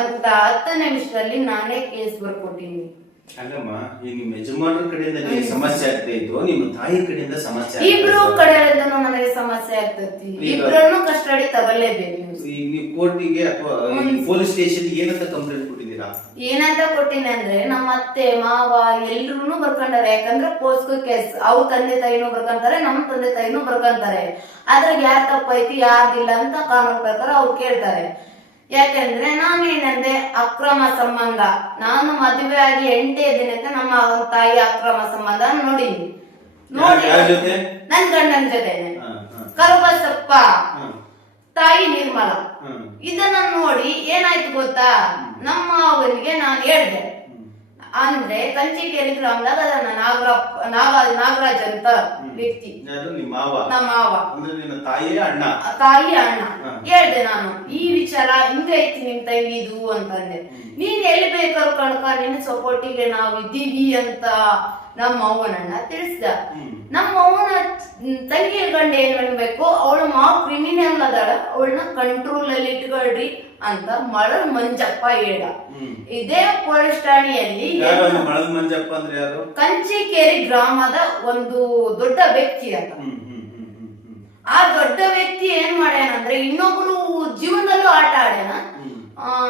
ಅಂತ 10 ನಿಮಿಷದಲ್ಲಿ ನಾನೇ ಕೇಸ್ ಬರ್ಕೊಟ್ಟಿನಿ. ಅಲ್ಲಮ್ಮ, ಈ ನಿಮ್ಮ ಯಜಮಾನರ ಕಡೆಯಿಂದ ನಿಮಗೆ ಸಮಸ್ಯೆ ಆಗ್ತಾ ಇತ್ತು, ನಿಮ್ಮ ತಾಯಿ ಕಡೆಯಿಂದ ಸಮಸ್ಯೆ ಇಬ್ರು ಕಡೆಯಿಂದನೂ ನನಗೆ ಸಮಸ್ಯೆ ಆಗ್ತೈತಿ. ಇಬ್ರನ್ನು ಕಸ್ಟಡಿ ತಗೊಳ್ಳೇಬೇಕು. ಈಗ ನೀವು ಕೋರ್ಟಿಗೆ ಅಥವಾ ಪೊಲೀಸ್ ಸ್ಟೇಷನ್ ಏನಂತ ಕಂಪ್ಲೇಂಟ್ ಕೊಟ್ಟಿದ್ದೀರಾ? ಏನಂತ ಕೊಟ್ಟಿನಿ ಅಂದ್ರೆ ನಮ್ಮ ಅತ್ತೆ ಮಾವ ಎಲ್ರು ಬರ್ಕೊಂಡಾರೆ. ಯಾಕಂದ್ರೆ ಪೋಸ್ಕೋ ಕೇಸ್ ಅವ್ರ ತಂದೆ ತಾಯಿನೂ ಬರ್ಕೊಂತಾರೆ, ನಮ್ಮ ತಂದೆ ತಾಯಿನೂ ಬರ್ಕೊಂತಾರೆ. ಅದ್ರಾಗ ಯಾರ್ ತಪ್ಪೈತಿ ಯಾರ್ದಿಲ್ಲ ಅಂತ ಕಾನೂನು ಪ್ರಕಾರ ಅವ್ರು ಕೇಳ್ತಾರೆ. ಯಾಕಂದ್ರೆ ನಾನೇನಂದೆ ಅಕ್ರಮ ಸಂಬಂಧ, ನಾನು ಮದುವೆ ಆಗಿ 8ನೇ ದಿನಕ್ಕೆ ನಮ್ಮ ತಾಯಿ ಅಕ್ರಮ ಸಂಬಂಧ ನೋಡಿ ನನ್ ಗಂಡನ ಜೊತೆ ಕರುಬಸಪ್ಪ, ತಾಯಿ ನಿರ್ಮಲ. ಇದನ್ನ ನೋಡಿ ಏನಾಯ್ತು ಗೊತ್ತಾ, ನಮ್ಮ ಅವನಿಗೆ ನಾನು ಹೇಳ್ದೆ. ಅಂದ್ರೆ ಕಂಚಿಕೇರಿ ಗ್ರಾಮದಾಗ ನಾಗರಾಜ್ ಅಂತ ವ್ಯಕ್ತಿ, ನಮ್ಮ ಮಾವ, ತಾಯಿ ಅಣ್ಣ ಹೇಳ್ದೆ ನಾನು, ಈ ವಿಚಾರ ಹಿಂಗೈತಿ ನಿಮ್ ತಂಗಿದು ಅಂತಂದೆ. ನೀನ್ ಎಲ್ಲಿ ಬೇಕಾದ್ರು ಕಣ್ಕ ನಿನ್ನ ಸಪೋರ್ಟಿಗೆ ನಾವ್ ಇದ್ದೀವಿ ಅಂತ ನಮ್ಮ ಅವ್ವನನ್ನ ತಿಳಿಸ್ದ. ನಮ್ಮ ಅವ್ವನ ತಂಗಿ ಗಂಡ ಏನ್ ಮಾಡ್ಬೇಕು, ಅವಳು ಮಾವು ಕ್ರಿಮಿನಲ್ ಅದಾಳ, ಅವಳನ್ನ ಕಂಟ್ರೋಲ್ ಅಲ್ಲಿ ಇಟ್ಕೊಳ್ರಿ ಅಂತ ಮಳಲ್ ಮಂಜಪ್ಪ ಹೇಳ. ಇದೇ ಪೊಲೀಸ್ ಠಾಣೆಯಲ್ಲಿ ಕಂಚಿಕೇರಿ ಗ್ರಾಮದ ಒಂದು ದೊಡ್ಡ ವ್ಯಕ್ತಿ ಅಂತ. ಆ ದೊಡ್ಡ ವ್ಯಕ್ತಿ ಏನ್ ಮಾಡ್ಯಾನಂದ್ರೆ ಇನ್ನೊಬ್ರು ಜೀವನದಲ್ಲೂ ಆಟ ಆಡ್ಯಾನ.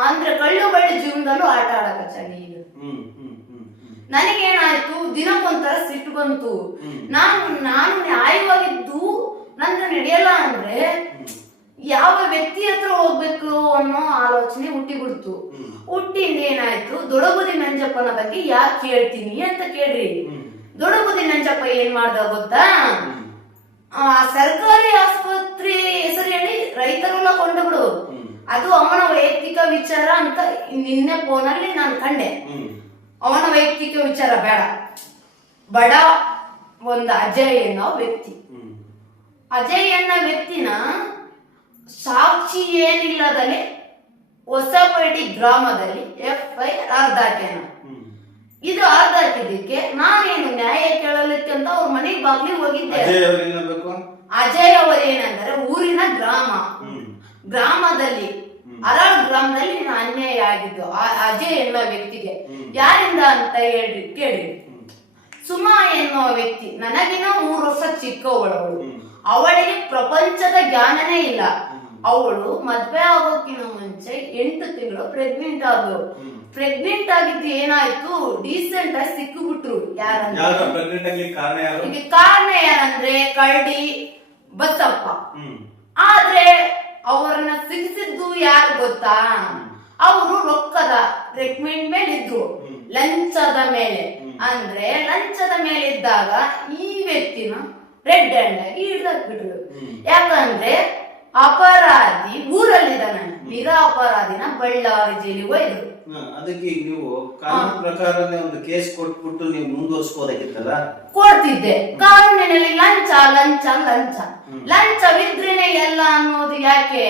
ಅಂದ್ರೆ ಕಳ್ಳು ಬಳ್ಳಿ ಜೀವನದಲ್ಲೂ ಆಟ ಆಡಕಚ್ಚಾನ. ಈಗ ನನಗೇನಾಯ್ತು, ದಿನಕ್ಕೊಂಥರ ಸಿಟ್ಟು ಬಂತು. ನಾನು ನ್ಯಾಯವಾಗಿದ್ದು ನಂದು ನಡೆಯಲ್ಲ ಅಂದ್ರೆ ಯಾವ ವ್ಯಕ್ತಿ ಹತ್ರ ಹೋಗ್ಬೇಕು ಅನ್ನೋ ಆಲೋಚನೆ ಹುಟ್ಟಿಬಿಡ್ತು. ಹುಟ್ಟಿಂದ ಏನಾಯ್ತು, ದೊಡಬುದಿ ನಂಜಪ್ಪನ ಬಗ್ಗೆ ಯಾಕೆ ಕೇಳ್ತೀನಿ ಅಂತ ಕೇಳ್ರಿ. ದೊಡಬುದಿ ನಂಜಪ್ಪ ಏನ್ ಮಾಡ್ದ ಗೊತ್ತಾ, ಸರ್ಕಾರಿ ಆಸ್ಪತ್ರೆ ಹೆಸರು ಹೇಳಿ ರೈತರನ್ನ ಕೊಂಡು ಬಿಡು, ಅದು ಅವನ ವೈಯಕ್ತಿಕ ವಿಚಾರ ಅಂತ ನಿನ್ನೆ ಫೋನಲ್ಲಿ ನಾನು ಕಂಡೆ. ಅವನ ವೈಯಕ್ತಿಕ ವಿಚಾರ ಬೇಡ, ಬಡ ಒಂದು ಅಜಯ್ ಅನ್ನೋ ವ್ಯಕ್ತಿ, ಅಜಯ್ ಅನ್ನೋ ವ್ಯಕ್ತಿನ ಸಾಕ್ಷಿ ಏನಿಲ್ಲದಲ್ಲಿ ಹೊಸಪೇಟೆ ಗ್ರಾಮದಲ್ಲಿ FIR ದಾಕ್ಯಾನ. ಇದು ಹಾಕಿದ್ದಕ್ಕೆ ನಾನೇನು ನ್ಯಾಯ ಕೇಳಲಿಕ್ಕೆ ಅಂತ ಅವ್ರ ಮನೆ ಬಾಗ್ಲಿಗೆ ಹೋಗಿದ್ದೆ. ಅಜಯ್ ಅವರೇನಂದ್ರೆ ಊರಿನ ಗ್ರಾಮದಲ್ಲಿ ಅರಾಳ್ ಗ್ರಾಮದಲ್ಲಿ ಅನ್ಯಾಯ ಆಗಿದ್ದು ಅಜಯ್ ಎನ್ನುವ ವ್ಯಕ್ತಿಗೆ. ಯಾರಿಂದ ಅಂತ ಕೇಳಿ, ಸುಮಾ ಎನ್ನುವ ವ್ಯಕ್ತಿ ನನಗಿನ 3 ವರ್ಷ ಚಿಕ್ಕವಳವಳು. ಅವಳಿಗೆ ಪ್ರಪಂಚದ ಜ್ಞಾನನೇ ಇಲ್ಲ. ಅವಳು ಮದ್ವೆ ಆಗೋಕಿನ ಮುಂಚೆ 8 ತಿಂಗಳು ಪ್ರೆಗ್ನೆಂಟ್ ಆದಳು. ಪ್ರೆಗ್ನೆಂಟ್ ಆಗಿದ್ದು ಏನಾಯ್ತು, ಡೀಸೆಂಟ್ ಆಗಿ ಸಿಕ್ಕಿಬಿಟ್ರು. ಕಾರಣ ಯಾರಂದ್ರೆ ಕರಡಿ ಬಸಪ್ಪ. ಆದ್ರೆ ಅವರನ್ನ ಸಿಗಿಸಿದ್ದು ಯಾರು ಗೊತ್ತಾ, ಅವರು ರೊಕ್ಕದ ಟ್ರೀಟ್ಮೆಂಟ್ ಮೇಲೆ ಇದ್ರು, ಲಂಚದ ಮೇಲೆ. ಅಂದ್ರೆ ಲಂಚದ ಮೇಲೆ ಇದ್ದಾಗ ಈ ವ್ಯಕ್ತಿನ ರೆಡ್ ಹ್ಯಾಂಡ್ ಆಗಿ ಹಿಡ್ದಾಕ್ಬಿಟ್ರು. ಯಾಕಂದ್ರೆ ಅಪರಾಧಿ ಊರಲ್ಲಿದ್ದಾನೆ, ನಿರಪರಾಧಿನ ಬಳ್ಳಾರಿ ಜೈಲಿಗೆ ಹೋಯ್ತು. ಅದಕ್ಕೆ ನೀವು ಕಾನೂನು ಪ್ರಕಾರ ಒಂದು ಕೇಸ್ ಕೊಟ್ಬಿಟ್ಟು ನೀವು ಮುಂದುವರಿಸಬಹುದಾಗಿತ್ತಲ್ಲ. ಕೊಡ್ತಿದ್ದೆ. ಕಾನೂನಿನಲ್ಲಿ ಲಂಚ ಲಂಚ ಲಂಚ ಲಂಚವಿದ್ರೇನೆ ಎಲ್ಲ ಅನ್ನೋದು ಯಾಕೆ?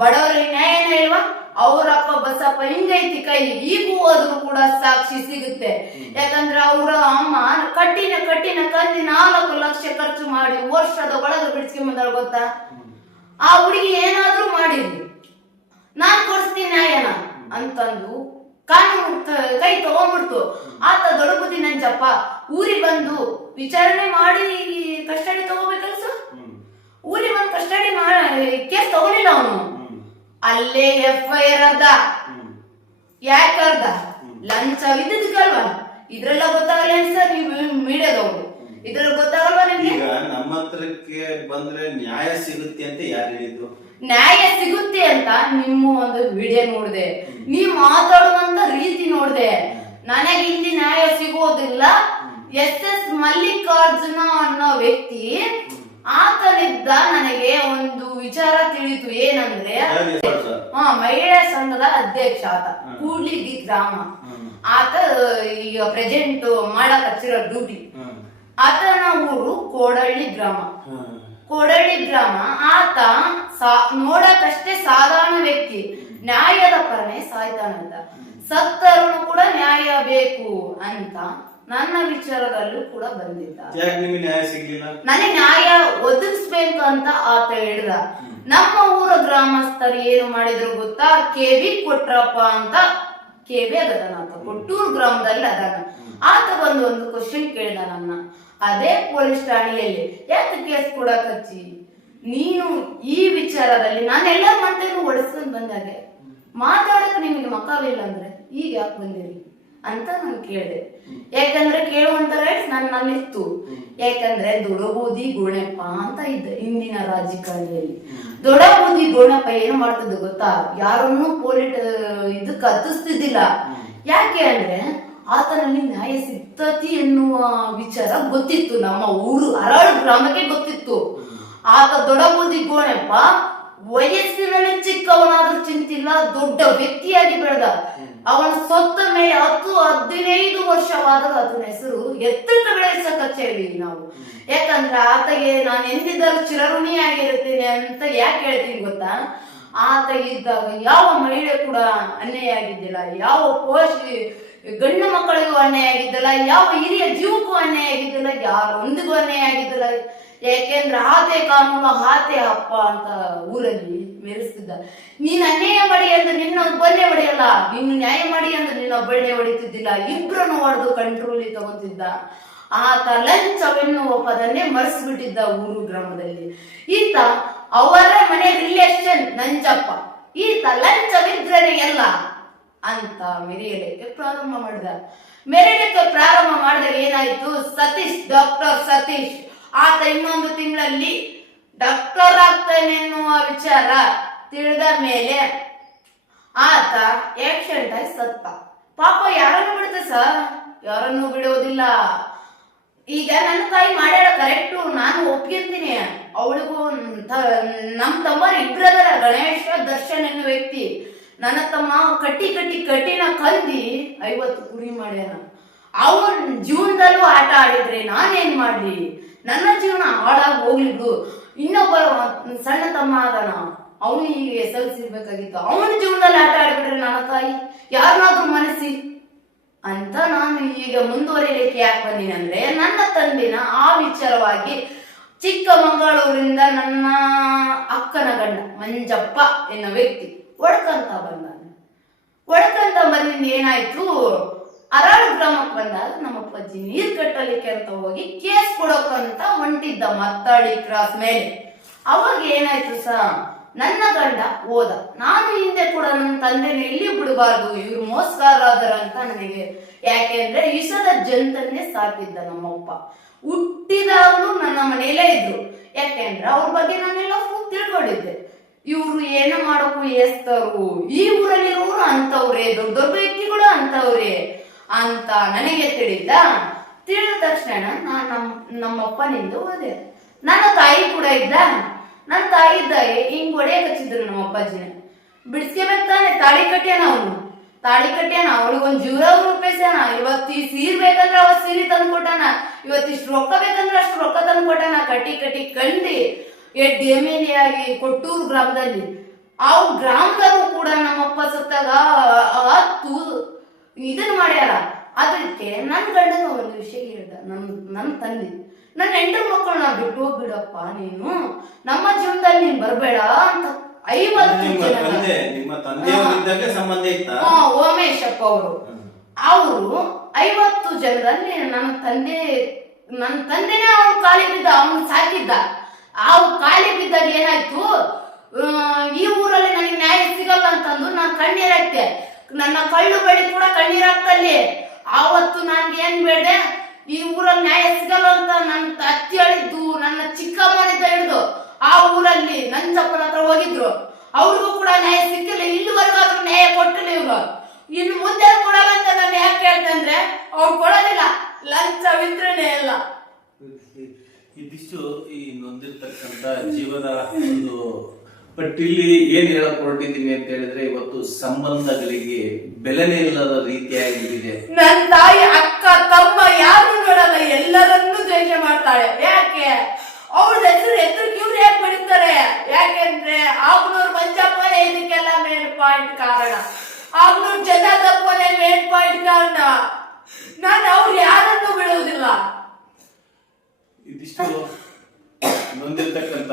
ಬಡವರಿಗೆ ನ್ಯಾಯನೇ ಇಲ್ವಾ? ಅವರಪ್ಪ ಬಸಪ್ಪ ಹಿಂಗೈತಿ ಕೈ, ಈಗೂ ಹೋದ್ರು ಕೂಡ ಸಾಕ್ಷಿ ಸಿಗುತ್ತೆ. ಯಾಕಂದ್ರೆ ಅವರ ಅಮ್ಮ ಕಟ್ಟಿನ ಕಂದಿ 4 ಲಕ್ಷ ಖರ್ಚು ಮಾಡಿ ವರ್ಷದ ಒಳಗೆ ಬಿಡಿಸ್ಕೊಂಡ್ ಗೊತ್ತಾ. ಆ ಹುಡುಗಿ ಏನಾದ್ರೂ ಮಾಡಿದ್ವಿ ನಾನ್ ಕೊಡಿಸ್ತೀನಿ ನ್ಯಾಯನ ಅಂತಂದು ಕಾನೂನು ಕೈ ತಗೊಂಡ್ಬಿಡ್ತು. ಆತ ದೊಡಬುದಿ ನಂಜಪ್ಪ ಊರಿಗೆ ಬಂದು ವಿಚಾರಣೆ ಮಾಡಿ ಕಸ್ಟಡಿ ತಗೋಬೇಕಲ್ಲ ಸರ್. ಊರಿಗೆ ಬಂದು ಕಸ್ಟಡಿ ಕೇಸ್ ತಗೊಳಿಲ್ಲ ಅವನು. ಅಲ್ಲೇ FIR ಅರ್ಧ ಯಾಕರ್ಧ ಲಂಚವಿದ್ದಲ್ವಾ? ಇದ್ರೆಲ್ಲ ಗೊತ್ತಾಗಲ್ಲ ಸರ್, ನೀವು ಮೀಡಿಯಾದವರು ಇದ್ರಲ್ಲಿ ಗೊತ್ತಾಗಲ್ವಾ ನಿಮ್ಗೆ? ನಮ್ಮ ಹತ್ರಕ್ಕೆ ಬಂದ್ರೆ ನ್ಯಾಯ ಸಿಗುತ್ತೆ ಅಂತ ಯಾರು ಹೇಳಿದ್ರು? ನ್ಯಾಯ ಸಿಗುತ್ತೆ ಅಂತ ನಿಮ್ಮ ಒಂದು ವಿಡಿಯೋ ನೋಡಿದೆ, ನೀವ್ ಮಾತಾಡುವಂತ ರೀತಿ ನೋಡಿದೆ. ನನಗೆ ಇಲ್ಲಿ ನ್ಯಾಯ ಸಿಗೋದಿಲ್ಲ. SS ಮಲ್ಲಿಕಾರ್ಜುನ ಅನ್ನೋ ವ್ಯಕ್ತಿ ಆತನಿದ್ದ ನನಗೆ ಒಂದು ವಿಚಾರ ತಿಳಿತು. ಏನಂದ್ರೆ ಮಹಿಳಾ ಸಂಘದ ಅಧ್ಯಕ್ಷ ಆತ, ಕೂಡ್ಲಿಗಿ ಗ್ರಾಮ. ಆತ ಈಗ ಪ್ರೆಸೆಂಟ್ ಮಾಡಕ್ ಹಚ್ಚಿರೋ ಡ್ಯೂಟಿ. ಆತನ ಊರು ಕೋಡಳ್ಳಿ ಗ್ರಾಮ. ಆತ ನೋಡಕಷ್ಟೇ ಸಾಧಾರಣ ವ್ಯಕ್ತಿ, ನ್ಯಾಯದ ಪರನೆ ಸಾಯ್ತಾನಂತ. ಸತ್ತರೂ ಕೂಡ ನ್ಯಾಯ ಬೇಕು ಅಂತ ನನ್ನ ವಿಚಾರದಲ್ಲೂ ಕೂಡ ಬಂದಿದ್ದ. ನನಗೆ ನ್ಯಾಯ ಒದಗಿಸ್ಬೇಕು ಅಂತ ಆತ ಹೇಳಿದ. ನಮ್ಮ ಊರ ಗ್ರಾಮಸ್ಥರು ಏನು ಮಾಡಿದ್ರು ಗೊತ್ತಾ, ಕೆವಿ ಕೊಟ್ರಪ್ಪ ಅಂತ, ಕೆವಿ ಅದನ ಆತ ಕೊಟ್ಟೂರು ಗ್ರಾಮದಲ್ಲಿ ಅದಾನ. ಆತ ಬಂದು ಒಂದು ಕ್ವಶನ್ ಕೇಳಿದ ನನ್ನ, ಅದೇ ಪೊಲೀಸ್ ಠಾಣೆಯಲ್ಲಿ ಯಾಕೆ ಕೇಸ್ ಕೊಡಕ್ ಹಚ್ಚಿ ನೀನು ಈ ವಿಚಾರದಲ್ಲಿ ನಾನೆಲ್ಲ ಮತ್ತೇನು ಒಡಿಸ್ಕೊಂಡ್ ಬಂದಾಗೆ ಮಾತಾಡಕ್ ನಿಮಗೆ ಮಕ್ಕಳಿಲ್ಲ ಅಂದ್ರೆ ಈಗ ಯಾಕೆ ಬಂದಿರಿ ಅಂತ ನಾನು ಕೇಳಿದೆ. ಯಾಕಂದ್ರೆ ಕೇಳುವಂತ ರೈಟ್ಸ್ ನನ್ನಲ್ಲಿತ್ತು. ಯಾಕಂದ್ರೆ ದೊಡಬೂದಿ ಗೋಣಪ್ಪ ಅಂತ ಇದ್ದ ಹಿಂದಿನ ರಾಜಕಾರಣಿಯಲ್ಲಿ. ದೊಡಬೂದಿ ಗೋಣಪ್ಪ ಏನು ಮಾಡ್ತಿದ್ದ ಗೊತ್ತಾ, ಯಾರನ್ನೂ ಇದಕ್ಕೆ ಹತ್ತಿಸ್ತಿದ್ದಿಲ್ಲ. ಯಾಕೆ ಅಂದ್ರೆ ಆತನಲ್ಲಿ ನ್ಯಾಯ ಸಿಗ್ತತಿ ಎನ್ನುವ ವಿಚಾರ ಗೊತ್ತಿತ್ತು. ನಮ್ಮ ಊರು ಅರಾಳು ಗ್ರಾಮಕ್ಕೆ ಗೊತ್ತಿತ್ತು. ಆತ ದೊಡಬೂದಿ ಗೋಣಪ್ಪ ವಯಸ್ಸಿನಲ್ಲಿ ಚಿಕ್ಕವನಾದ್ರೂ ಚಿಂತಿಲ್ಲ, ದೊಡ್ಡ ವ್ಯಕ್ತಿಯಾಗಿ ಬೆಳೆದ. ಅವನ ಸೊತ್ತ ಮೇಲೆ 10-15 ವರ್ಷವಾದಾಗ ಅದನ್ನ ಹೆಸರು ಎತ್ತರಕ್ಕೆ ಬೆಳೆಸಕಚ್ಚೇವಿ ನಾವು. ಯಾಕಂದ್ರೆ ಆತಗೆ ನಾನು ಎಂದಿದ್ದರೂ ಚಿರಋಣಿಯಾಗಿರುತ್ತೇನೆ ಅಂತ ಯಾಕೆ ಹೇಳ್ತೀನಿ ಗೊತ್ತಾ, ಆತ ಇದ್ದಾಗ ಯಾವ ಮಹಿಳೆ ಕೂಡ ಅನ್ಯಾಯ ಆಗಿದ್ದಿಲ್ಲ, ಯಾವ ಗಂಡು ಮಕ್ಕಳಿಗೂ ಅನ್ಯಾಯ ಆಗಿದ್ದಿಲ್ಲ, ಯಾವ ಹಿರಿಯ ಜೀವಕ್ಕೂ ಅನ್ಯಾಯ ಆಗಿದ್ದಿಲ್ಲ, ಯಾರೊಂದಿಗೂ ಅನ್ಯಾಯ ಆಗಿದ್ದಿಲ್ಲ. ಯಾಕೆಂದ್ರೆ ಆತೆ ಕಾನೂನು ಆತೆ ಅಪ್ಪ ಅಂತ ಊರಲ್ಲಿ ಮೆರೆಸ್ತಿದ್ದ. ನೀನ್ ಅನ್ಯಾಯ ಮಾಡಿ ಅಂದ್ರೆ ನಿನ್ನ ಒಬ್ಬನೇ ಹೊಡೆಯಲ್ಲ, ನೀನು ನ್ಯಾಯ ಮಾಡಿ ಅಂದ್ರೆ ನಿನ್ನ ಒಬ್ಬನೇ ಹೊಡಿತಿದ್ದಿಲ್ಲ, ಇಬ್ರನ್ನು ಹೊಡೆದು ಕಂಟ್ರೋಲ್ ತಗೊಂತಿದ್ದ. ಆತ ಲಂಚವೆನ್ನುವ ಪದನ್ನೇ ಮರೆಸಿಬಿಟ್ಟಿದ್ದ ಊರು ಗ್ರಾಮದಲ್ಲಿ. ಈತ ಅವರ ಮನೆ ರಿಲೇಷನ್ ನಂಜಪ್ಪ, ಈತ ಲಂಚವಿದ್ರನೆ ಎಲ್ಲ ಅಂತ ಮೆರೆಯಲಿಕ್ಕೆ ಪ್ರಾರಂಭ ಮಾಡಿದ. ಮೆರೆಯಲಿಕ್ಕೆ ಪ್ರಾರಂಭ ಮಾಡಿದಾಗ ಏನಾಯ್ತು, ಸತೀಶ್, ಡಾಕ್ಟರ್ ಸತೀಶ್ ಆತ ಇನ್ನೊಂದು ತಿಂಗಳಲ್ಲಿ ಡಾಕ್ಟರ್ ಆಗ್ತಾನೆ ಎನ್ನುವ ವಿಚಾರ ತಿಳಿದ ಮೇಲೆ ಆತ ಆಕ್ಸಿಡೆಂಟ್ ಆಗಿ ಸತ್ತ. ಪಾಪ ಯಾರನ್ನು ಬಿಡುತ್ತೆ ಸರ್, ಯಾರನ್ನು ಬಿಡುವುದಿಲ್ಲ. ಈಗ ನನ್ನ ತಾಯಿ ಮಾಡ್ಯಾಳ ಕರೆಕ್ಟು, ನಾನು ಒಪ್ಪಿರ್ತೀನಿ. ಅವಳಿಗೂ ನಮ್ಮ ತಮ್ಮ ಇಬ್ಬರದರ, ಗಣೇಶ ದರ್ಶನ್ ಎನ್ನುವ ವ್ಯಕ್ತಿ. ನನ್ನ ತಮ್ಮ ಕಟ್ಟಿನ ಕಂದಿ 50 ಕುರಿ ಮಾಡ್ಯಾನ. ಅವನ್ ಜೀವನದಲ್ಲೂ ಆಟ ಆಡಿದ್ರೆ ನಾನೇನ್ ಮಾಡ್ಲಿ, ನನ್ನ ಜೀವನ ಹಾಳಾಗಿ ಹೋಗ್ಲಿದ್ದು. ಇನ್ನೊಬ್ಬ ಸಣ್ಣ ತಮ್ಮ ಆದನ, ಅವನು ಈಗ SLC ಇರ್ಬೇಕಾಗಿತ್ತು, ಅವನ ಜೀವನದಲ್ಲಿ ಆಟ ಆಡ್ಬಿಟ್ರೆ ನನ್ನ ತಾಯಿ ಯಾರನ್ನಾದ್ರೂ ಮನಸ್ಸಿ ಅಂತ ನಾನು ಈಗ ಮುಂದುವರಿಲಿಕ್ಕೆ ಯಾಕೆ ಬಂದಿನಿ ಅಂದ್ರೆ, ನನ್ನ ತಂದಿನ ಆ ವಿಚಾರವಾಗಿ ಚಿಕ್ಕಮಗಳೂರಿಂದ ನನ್ನ ಅಕ್ಕನ ಗಂಡ ಮಂಜಪ್ಪ ಎನ್ನೋ ವ್ಯಕ್ತಿ ಒಡ್ಕಂತ ಬಂದಿಂದ ಏನಾಯ್ತು, ಅರಾಳು ಗ್ರಾಮಕ್ಕೆ ಬಂದಾಗ ನಮ್ಮ ಅಪ್ಪಾಜಿ ನೀರ್ ಕಟ್ಟಲಿಕ್ಕೆ ಅಂತ ಹೋಗಿ ಕೇಸ್ ಕೊಡೋಕಂತ ಹೊಂಟಿದ್ದ ಮತ್ತಾಳಿ ಕ್ರಾಸ್ ಮೇಲೆ. ಅವಾಗ ಏನಾಯ್ತು ನನ್ನ ಗಂಡ ಹೋದ. ನಾನು ಹಿಂದೆ ಕೂಡ ನನ್ನ ತಂದೆನ ಎಲ್ಲಿ ಬಿಡಬಾರ್ದು, ಇವ್ರು ಮೋಸಗಾರರಾದರ ಅಂತ ನನಗೆ. ಯಾಕೆಂದ್ರೆ ವಿಷದ ಜಂತನ್ನೇ ಸಾಕಿದ್ದ ನಮ್ಮಪ್ಪ. ಹುಟ್ಟಿದಾಗಲೂ ನನ್ನ ಮನೆಯಲ್ಲೇ ಇದ್ರು. ಯಾಕೆಂದ್ರೆ ಅವ್ರ ಬಗ್ಗೆ ನಾನೆಲ್ಲ ತಿಳ್ಕೊಂಡಿದ್ದೆ. ಇವ್ರು ಏನ ಮಾಡೋಕು ಏಸ್ತರು, ಈ ಊರಲ್ಲಿರೋರು ಅಂತವ್ರೆ, ದೊಡ್ಡ ದೊಡ್ಡ ವ್ಯಕ್ತಿಗಳು ಅಂತವ್ರೆ ಅಂತ ನನಗೆ ತಿಳಿದ ತಕ್ಷಣ ನಾನು ನಮ್ಮಪ್ಪನಿಂದ ಹೋದೆ. ನನ್ನ ತಾಯಿ ಕೂಡ ಇದ್ದ. ನನ್ನ ತಾಯಿ ಇದ್ದಾಗ ಹಿಂಗ್ ಹೊಡೆಯಕ್ ಹಚ್ಚಿದ್ರು ನಮ್ಮ ಅಪ್ಪಾಜಿನ. ಬಿಡಿಸ್ಕೋಬೇಕು ತಾನೆ, ತಾಳಿ ಕಟ್ಟ್ಯಾನ ಅವಳಿಗೊಂದು ₹100 ಇವತ್ತು ಈ ಸೀರೆ ಬೇಕಂದ್ರೆ ಅವತ್ತು ಸೀರೆ ತಂದು ಕೊಟ್ಟಾನ, ಇವತ್ತು ಇಷ್ಟು ರೊಕ್ಕ ಬೇಕಂದ್ರೆ ಅಷ್ಟು ರೊಕ್ಕ ತಂದು ಕೊಟ್ಟಾನ. ಕಟ್ಟಿ ಕಂಡಿ ಎಮ್ಮೆಲಿಯಾಗಿ ಕೊಟ್ಟೂರು ಗ್ರಾಮದಲ್ಲಿ. ಆ ಗ್ರಾಮದಲ್ಲೂ ಕೂಡ ನಮ್ಮಪ್ಪ ಸತ್ತಾಗ 10 ಇದನ್ನ ಮಾಡ್ಯಾರ. ಅದಕ್ಕೆ ನನ್ನ ಗಂಡನ ಒಂದು ವಿಷಯ ಹೇಳ್ದ, ನನ್ನ ತಂದೆ, ನನ್ನ 2 ಮಕ್ಕಳು ನಾ ಬಿಟ್ಟು ಹೋಗ್ಬಿಡಪ್ಪ, ನೀನು ನಮ್ಮ ಜೀವನದಲ್ಲಿ ನೀನ್ ಬರ್ಬೇಡ ಅಂತ 50 ಓಮೇಶಪ್ಪ ಅವರು 50 ಜನರಲ್ಲಿ ನನ್ನ ತಂದೆನೇ ಅವ್ನ ಕಾಲಿ ಬಿದ್ದ, ಅವನು ಸಾಕಿದ್ದ. ಆ ಕಾಲಿ ಬಿದ್ದಾಗ ಏನಾಯ್ತು, ಈ ಊರಲ್ಲಿ ನನಗೆ ನ್ಯಾಯ ಸಿಗಲ್ಲ ಅಂತಂದು ನಾನು ಕಣ್ಣೀರಾಕ್ತೆ. ನನ್ನ ಕಳ್ಳು ಬಳಿ ಕೂಡ ಕಣ್ಣೀರಾಗ್ತಲ್ಲಿ. ಆವತ್ತು ನನ್ಗೆ ಏನ್ ಬೇಡ, ಈ ಊರಲ್ಲಿ ನ್ಯಾಯ ಸಿಗಲ್ಲ ಅಂತ ನನ್ನ ಅತ್ತಿ ಹೇಳಿದ್ದು, ನನ್ನ ಚಿಕ್ಕಮ್ಮನಿಂದ ಹಿಡಿದು ಆ ಊರಲ್ಲಿ ನಂಜಪ್ಪನ ಹತ್ರ ಹೋಗಿದ್ರು. ಅವ್ರಿಗೂ ಕೂಡ ನ್ಯಾಯ ಸಿಕ್ಕಿಲ್ಲ. ಇಲ್ಲಿವರೆಗಾದ್ರೂ ನ್ಯಾಯ ಕೊಟ್ಟಿಲ್ಲ ಇವ್ರು. ಇನ್ನು ಮುಂದೆ ಕೊಡಲ್ಲ ಅಂತ ನಾನು ಯಾಕೆ ಹೇಳ್ತಂದ್ರೆ, ಅವ್ರು ಕೊಡೋದಿಲ್ಲ, ಲಂಚವಿದ್ರೇನೆ ಎಲ್ಲ. ಇದಿಷ್ಟು ಈ ನೊಂದಿರ್ತಕ್ಕಂಥ ಜೀವದ ಒಂದು ಪಟ್ಟಿಲಿ ಏನ್ ಹೇಳಕ್ ಹೊರಟಿದ್ದೀನಿ ಅಂತ ಹೇಳಿದ್ರೆ, ಇವತ್ತು ಸಂಬಂಧಗಳಿಗೆ ಬೆಲೆನೇ ಇಲ್ಲದ ರೀತಿಯಾಗಿದೆ. ನನ್ನ ತಾಯಿ, ಅಕ್ಕ, ತಮ್ಮ ಯಾರು ನೋಡಲ್ಲ, ಎಲ್ಲರನ್ನೂ ದ್ವೇಷ ಮಾಡ್ತಾಳೆ. ಯಾಕೆ? ಅವಳ ಹೆಸರು ಇವ್ರು ಯಾಕೆ ಬರೀತಾರೆ? ಯಾಕೆಂದ್ರೆ ಆಗ್ನೂರ್ ಮಂಜಪ್ಪನೇ ಇದಕ್ಕೆಲ್ಲ ಮೇನ್ ಪಾಯಿಂಟ್ ಕಾರಣ. ಆಗ್ನೂರ್ ಜನದಪ್ಪನೇ ಮೇನ್ ಪಾಯಿಂಟ್ ಕಾರಣ. ನಾನು ಅವ್ರು ಯಾರನ್ನೂ ಬಿಡುವುದಿಲ್ಲ. ಇದಿಷ್ಟು ನೊಂದಿರ್ತಕ್ಕಂಥ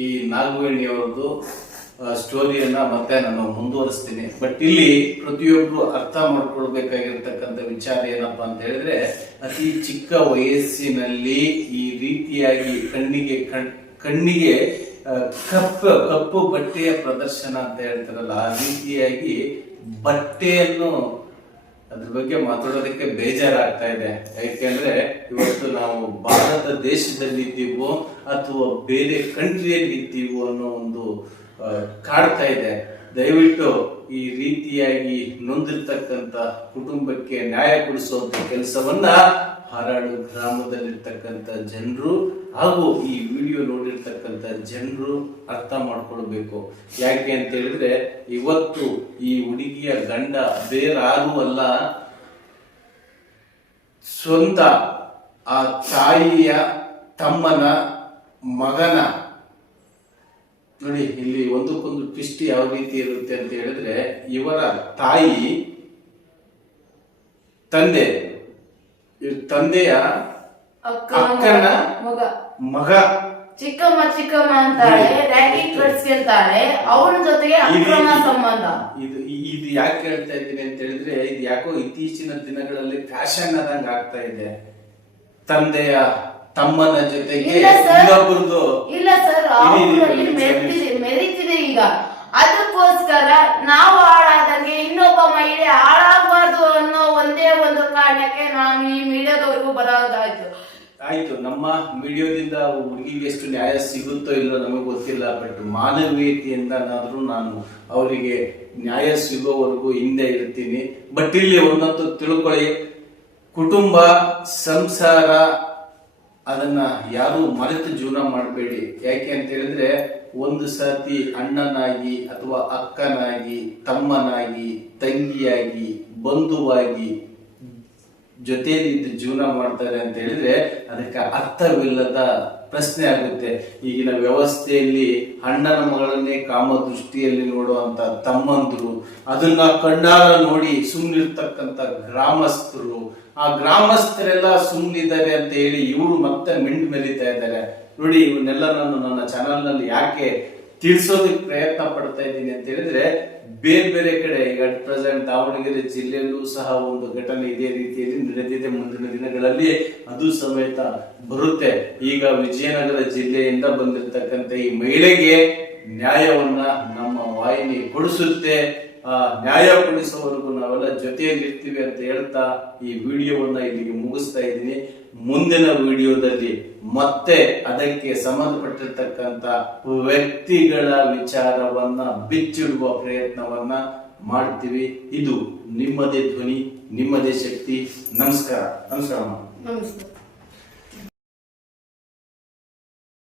ಈ ನಾಗವೇಣಿ ಅವರದ್ದು ಸ್ಟೋರಿಯನ್ನ ಮತ್ತೆ ನಾನು ಮುಂದುವರಿಸ್ತೀನಿ. ಬಟ್ ಇಲ್ಲಿ ಪ್ರತಿಯೊಬ್ರು ಅರ್ಥ ಮಾಡ್ಕೊಳ್ಬೇಕಾಗಿರ್ತಕ್ಕಂಥ ವಿಚಾರ ಏನಪ್ಪಾ ಅಂತ ಹೇಳಿದ್ರೆ, ಅತಿ ಚಿಕ್ಕ ವಯಸ್ಸಿನಲ್ಲಿ ಈ ರೀತಿಯಾಗಿ ಕಣ್ಣಿಗೆ ಕಪ್ಪು ಬಟ್ಟೆಯ ಪ್ರದರ್ಶನ ಅಂತ ಹೇಳ್ತಾರಲ್ಲ, ಆ ರೀತಿಯಾಗಿ ಬಟ್ಟೆಯನ್ನು ಅದ್ರ ಬಗ್ಗೆ ಮಾತಾಡೋದಕ್ಕೆ ಬೇಜಾರಾಗ್ತಾ ಇದೆ. ಯಾಕೆಂದ್ರೆ ಇವತ್ತು ನಾವು ಭಾರತ ದೇಶದಲ್ಲಿ ಇದ್ದೀವೋ ಅಥವಾ ಬೇರೆ ಕಂಟ್ರಿಯಲ್ಲಿ ಇದ್ದೀವೋ ಅನ್ನೋ ಒಂದು ಕಾಡ್ತಾ ಇದೆ. ದಯವಿಟ್ಟು ಈ ರೀತಿಯಾಗಿ ನೊಂದಿರ್ತಕ್ಕಂಥ ಕುಟುಂಬಕ್ಕೆ ನ್ಯಾಯ ಕೊಡಿಸುವಂತ ಕೆಲಸವನ್ನ ಹಾರಾಡು ಗ್ರಾಮದಲ್ಲಿರ್ತಕ್ಕಂಥ ಜನರು ಹಾಗೂ ಈ ವಿಡಿಯೋ ನೋಡಿರ್ತಕ್ಕಂಥ ಜನರು ಅರ್ಥ ಮಾಡ್ಕೊಳ್ಬೇಕು. ಯಾಕೆ ಅಂತ ಹೇಳಿದ್ರೆ, ಇವತ್ತು ಈ ಹುಡುಗಿಯ ಗಂಡ ಬೇರಾರು ಅಲ್ಲ, ಸ್ವಂತ ಆ ತಾಯಿಯ ತಮ್ಮನ ಮಗನ. ನೋಡಿ ಇಲ್ಲಿ ಒಂದಕ್ಕೊಂದು ಟ್ವಿಸ್ಟ್ ಯಾವ ರೀತಿ ಇರುತ್ತೆ ಅಂತ ಹೇಳಿದ್ರೆ, ಇವರ ತಾಯಿ ತಂದೆಯ ಅಕ್ಕನ ಮಗ. ಚಿಕ್ಕಮ್ಮ ಅಂತಾಳೆ, ರ್ಯಾಕಿಂಗ್ ಕಟ್ಸ್ಕೊಂತಾಳೆ, ಅವನ ಜೊತೆಗೆ ಅಕ್ರಮ ಸಂಬಂಧ. ಇದು ಯಾಕೆ ಹೇಳ್ತಾ ಇದ್ದೀನಿ ಅಂತ ಹೇಳಿದ್ರೆ, ಇದು ಯಾಕೋ ಇತ್ತೀಚಿನ ದಿನಗಳಲ್ಲಿ ಫ್ಯಾಷನ್ ಆದಂಗ ಆಗ್ತಾ ಇದೆ. ತಂದೆಯ ತಮ್ಮನ ಜೊತೆಗೆ ಇನ್ನೊಬ್ಬರದು ಇಲ್ಲ ಸರ್, ಮೆರೀತಿದೆ ಈಗ. ಅದಕ್ಕೋಸ್ಕರ ನಾವು ಹಾಳಾದಂಗೆ ಇನ್ನೊಬ್ಬ ಮಹಿಳೆ ಹಾಳಾಗಬಾರ್ದು ಅನ್ನೋ ಒಂದೇ ಒಂದು ಕಾರಣಕ್ಕೆ ನಾನು ಈ ಮೀಡಿಯಾದವರೆಗೂ ಬರೋದಾಯ್ತು. ಆಯ್ತು, ನಮ್ಮ ವಿಡಿಯೋದಿಂದ ಹುಡುಗಿಗೆ ಎಷ್ಟು ನ್ಯಾಯ ಸಿಗುತ್ತೋ ಇಲ್ಲೋ ನಮಗೆ ಗೊತ್ತಿಲ್ಲ. ಬಟ್ ಮಾನವೀಯತೆಯಿಂದನಾದ್ರೂ ನಾನು ಅವರಿಗೆ ನ್ಯಾಯ ಸಿಗೋವರೆಗೂ ಹಿಂದೆ ಇರ್ತೀನಿ. ಬಟ್ ಇಲ್ಲಿ ಒಂದಂತೂ ತಿಳ್ಕೊಳ್ಳಿ, ಕುಟುಂಬ ಸಂಸಾರ ಅದನ್ನ ಯಾರು ಮರೆತು ಜೀವನ ಮಾಡಬೇಡಿ. ಯಾಕೆ ಅಂತ ಹೇಳಿದ್ರೆ, ಒಂದು ಸರ್ತಿ ಅಣ್ಣನಾಗಿ ಅಥವಾ ಅಕ್ಕನಾಗಿ, ತಮ್ಮನಾಗಿ, ತಂಗಿಯಾಗಿ, ಬಂಧುವಾಗಿ ಜೊತೆಯಲ್ಲಿದ್ದು ಜೀವನ ಮಾಡ್ತಾರೆ ಅಂತ ಹೇಳಿದ್ರೆ ಅದಕ್ಕೆ ಅರ್ಥವಿಲ್ಲದ ಪ್ರಶ್ನೆ ಆಗುತ್ತೆ. ಈಗಿನ ವ್ಯವಸ್ಥೆಯಲ್ಲಿ ಅಣ್ಣನ ಮಗಳನ್ನೇ ಕಾಮ ದೃಷ್ಟಿಯಲ್ಲಿ ನೋಡುವಂತ ತಮ್ಮಂದ್ರು, ಅದನ್ನ ಕಣ್ಣಾರ ನೋಡಿ ಸುಮ್ಮನಿರ್ತಕ್ಕಂಥ ಗ್ರಾಮಸ್ಥರು, ಆ ಗ್ರಾಮಸ್ಥರೆಲ್ಲ ಸುಮ್ಮನಿದ್ದಾರೆ ಅಂತ ಹೇಳಿ ಇವರು ಮತ್ತೆ ಮಿಂಡ್ ಮೆರಿತಾ ಇದ್ದಾರೆ. ನೋಡಿ, ಇವನ್ನೆಲ್ಲ ನಾನು ನನ್ನ ಚಾನಲ್ ನಲ್ಲಿ ಯಾಕೆ ತಿಳಿಸೋದಕ್ಕೆ ಪ್ರಯತ್ನ ಪಡ್ತಾ ಇದ್ದೀನಿ ಅಂತ ಹೇಳಿದ್ರೆ, ಬೇರೆ ಬೇರೆ ಕಡೆ ಈಗ ಅಟ್ ಪ್ರೆಸೆಂಟ್ ದಾವಣಗೆರೆ ಜಿಲ್ಲೆಯಲ್ಲೂ ಸಹ ಒಂದು ಘಟನೆ ಇದೇ ರೀತಿಯಲ್ಲಿ ನಡೆದಿದೆ. ಮುಂದಿನ ದಿನಗಳಲ್ಲಿ ಅದು ಸಮೇತ ಬರುತ್ತೆ. ಈಗ ವಿಜಯನಗರ ಜಿಲ್ಲೆಯಿಂದ ಬಂದಿರತಕ್ಕಂಥ ಈ ಮಹಿಳೆಗೆ ನ್ಯಾಯವನ್ನ ನಮ್ಮ ವಾಹಿನಿ ಕೊಡಿಸುತ್ತೆ. ಆ ನ್ಯಾಯ ಕೊಡಿಸೋವರೆಗೂ ನಾವೆಲ್ಲ ಜೊತೆಯಲ್ಲಿ ಇರ್ತೀವಿ ಅಂತ ಹೇಳ್ತಾ ಈ ವಿಡಿಯೋವನ್ನ ಇಲ್ಲಿಗೆ ಮುಗಿಸ್ತಾ ಇದ್ದೀನಿ. ಮುಂದಿನ ವಿಡಿಯೋದಲ್ಲಿ ಮತ್ತೆ ಅದಕ್ಕೆ ಸಂಬಂಧಪಟ್ಟಿರ್ತಕ್ಕಂಥ ವ್ಯಕ್ತಿಗಳ ವಿಚಾರವನ್ನ ಬಿಚ್ಚಿಡುವ ಪ್ರಯತ್ನವನ್ನ ಮಾಡ್ತೀವಿ. ಇದು ನಿಮ್ಮದೇ ಧ್ವನಿ, ನಿಮ್ಮದೇ ಶಕ್ತಿ. ನಮಸ್ಕಾರ. ನಮಸ್ತೆ.